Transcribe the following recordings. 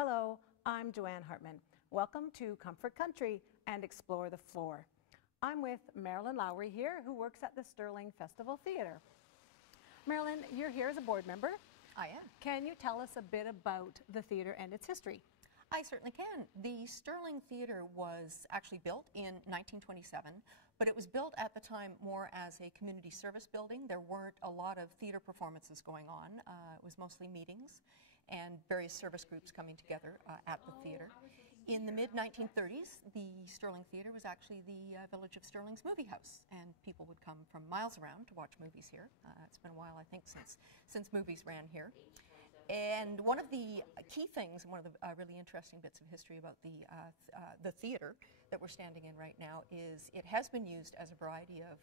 Hello, I'm Joanne Hartman. Welcome to Comfort Country and Explore the Floor. I'm with Marilyn Lowry here, who works at the Stirling Festival Theatre. Marilyn, you're here as a board member. I am. Can you tell us a bit about the theatre and its history? I certainly can. The Stirling Theatre was actually built in 1927, but it was built at the time more as a community service building. There weren't a lot of theatre performances going on. It was mostly meetings and various service groups coming together at the theatre. In the mid-1930s, the Stirling Theatre was actually the village of Stirling's movie house, and people would come from miles around to watch movies here. It's been a while, I think, since movies ran here. And one of the key things, and one of the really interesting bits of history about the theatre that we're standing in right now is it has been used as a variety of,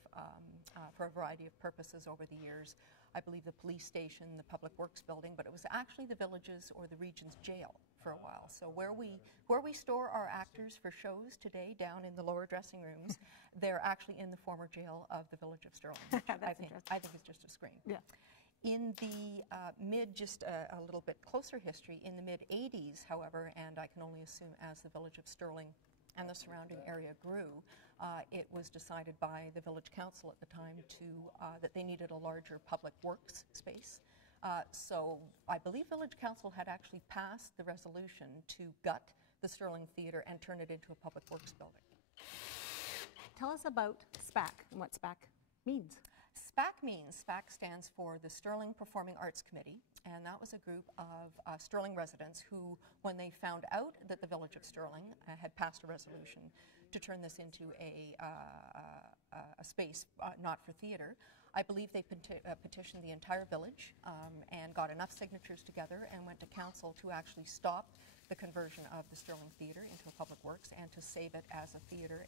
for a variety of purposes over the years. I believe the police station, the public works building, but it was actually the village's or the region's jail for a while. So where we store our actors for shows today, down in the lower dressing rooms, they're actually in the former jail of the village of Stirling, which I think is just a scream. Yeah. In the just a little bit closer history, in the mid-80s, however, and I can only assume as the village of Stirling and the surrounding area grew, it was decided by the village council at the time that they needed a larger public works space. So I believe village council had actually passed the resolution to gut the Stirling Theatre and turn it into a public works building. Tell us about SPAC and what SPAC means. SPAC stands for the Stirling Performing Arts Committee, and that was a group of Stirling residents who, when they found out that the village of Stirling had passed a resolution to turn this into a space not for theatre, I believe they petitioned the entire village and got enough signatures together and went to council to actually stop the conversion of the Stirling Theatre into a public works and to save it as a theatre,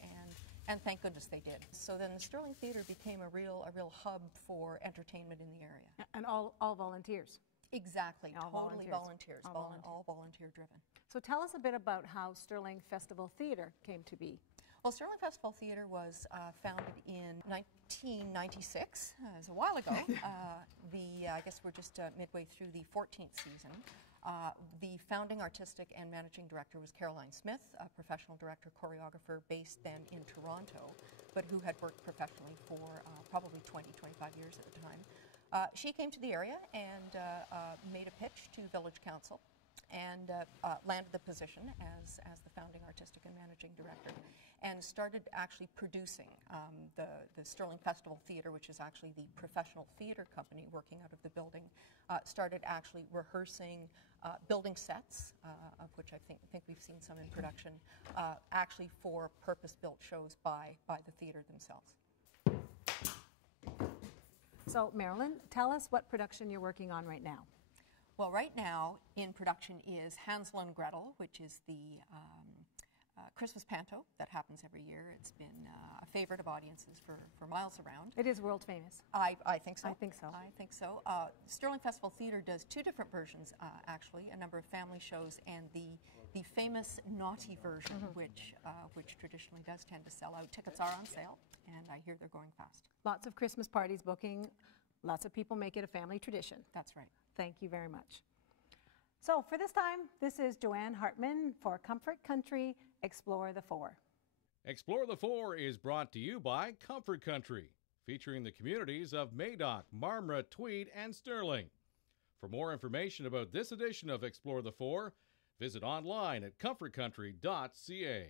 and thank goodness they did. So then the Stirling Theatre became a real hub for entertainment in the area. And all volunteers. Exactly, all totally volunteers, all volunteer driven. So tell us a bit about how Stirling Festival Theatre came to be. Well, Stirling Festival Theatre was founded in 1996, as a while ago. I guess we're just midway through the 14th season. The founding artistic and managing director was Caroline Smith, a professional director, choreographer based then in Toronto, but who had worked professionally for probably 20-25 years at the time. She came to the area and made a pitch to Village Council and landed the position as the founding artistic and managing director, and started actually producing the Stirling Festival Theatre, which is actually the professional theatre company working out of the building, started actually rehearsing building sets, of which I think we've seen some in production, actually for purpose-built shows by the theatre themselves. So Marilyn, tell us what production you're working on right now. Well, right now in production is Hansel and Gretel, which is the Christmas panto that happens every year. It's been a favorite of audiences for miles around. It is world famous. I think so. I think so. I think so. Stirling Festival Theatre does two different versions, actually, a number of family shows, and the famous naughty version, which traditionally does tend to sell out. Tickets are on sale, and I hear they're going fast. Lots of Christmas parties booking. Lots of people make it a family tradition. That's right. Thank you very much. So for this time, this is Joanne Hartman for Comfort Country, Explore the Four. Explore the Four is brought to you by Comfort Country, featuring the communities of Madoc, Marmora, Tweed, and Stirling. For more information about this edition of Explore the Four, visit online at comfortcountry.ca.